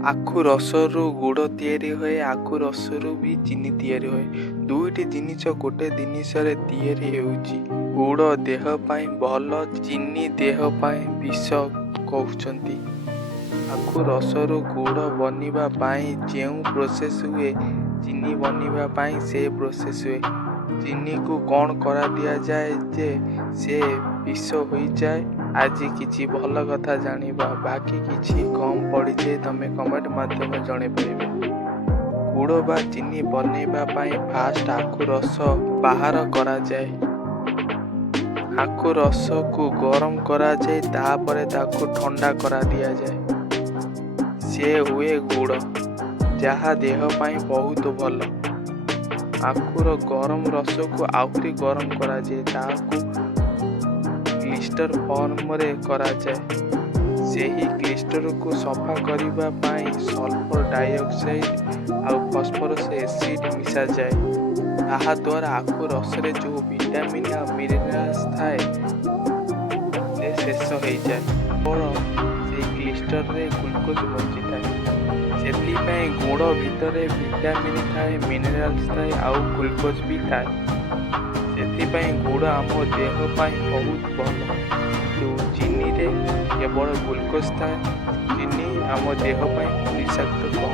आखु रसरू गुड़ तैयारी हुए, आखु रसरू भी चीनी तैयारी हुए। दुईटी जिनिष गोटे जिनिष रे तैयारी होउची। गुड़ देह पाई भल, चीनी देह पाई विष कहउचंती। आखु रसरू गुड़ बनिबा पाई जेउ प्रोसेस हुए, चीनी बनिबा पाई से प्रोसेस हुए। चीनी को कौन करा दिया जाए जे से विष हो जाए। आज किछि भल कथा जानिबा, बाकी किछि कम पड़ी जाए तमे कमेंट माध्यम जणे पाइबे। गुड़ बा चीनी बनेबा पाई फास्ट आखु रस बाहर करा जाए। आखु रस को गरम करा जाए, तापरे ताकू ठंडा करा दिया जाए। से हुए गुड़, जहा देह पाई बहुत भल। आखुर गरम रस को आहुरी गरम करा जाए, ताकू क्लिस्टर फॉर्म रे करा जाए। सेही क्लिस्टर को सफा करिबा पाई सल्फर डाइऑक्साइड आउ फॉस्फोरस एसिड मिसा जाए। ताहा द्वारा आखु रस रे जो विटामिन आ मिनरल्स थाए से शेष हो जाए और से क्लिस्टर रे ग्लूकोज बची थाए। सेति पई गुड़ भितरे विटामिन थाए, मिनरल्स थाए आउ ग्लूकोज भी थाए। सेति गुड़ आम देह पाई बहुत भल। चीनी रे केवल ग्लूकोज थाए, चीनी आम देह पाई विषाक्त कम।